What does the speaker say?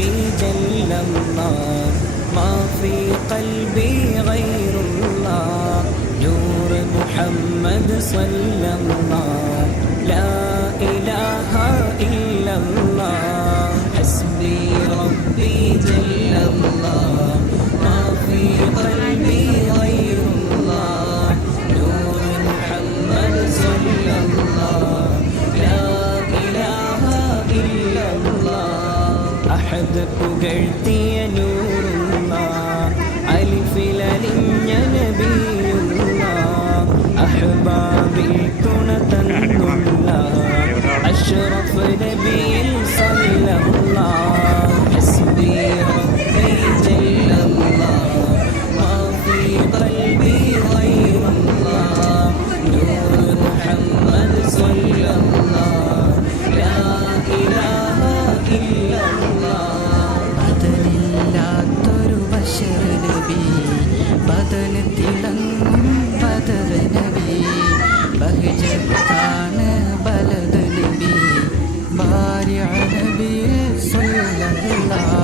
ربي جل الله ما في قلبي غير الله نور محمد صلى الله لا إله إلا الله حسبي ربي جل الله ما في قلبي غير الله نور محمد صلى الله لا إله إلا الله أحد പുകഴ്ത്തിയ നൂറുള്ള അലിഫിലലിഞ്ഞ നബിയുള്ള അഹ്ബാബിൽ തുണ തന്നുള്ള അഷ്റഫ് നബിയിൽ സല്ലല്ലാഹ് ഹസ്ബി റബ്ബി ജല്ലല്ലാഹ് മാ ഫീ ഖൽബി ഗൈറുല്ലാഹ് നൂർ മുഹമ്മദ് സല്ലല്ലാഹ് ലാ ഇലാഹ ഇല്ലല്ലാഹ് ബദലില്ലാത്തൊരു ബശർ നബി ബദൽ തിളങ്ങും ബദർ നബി ബഹജത്താണ് ബലദ് നബി ബാരിഅ നബി സല്ലല്ലാഹ്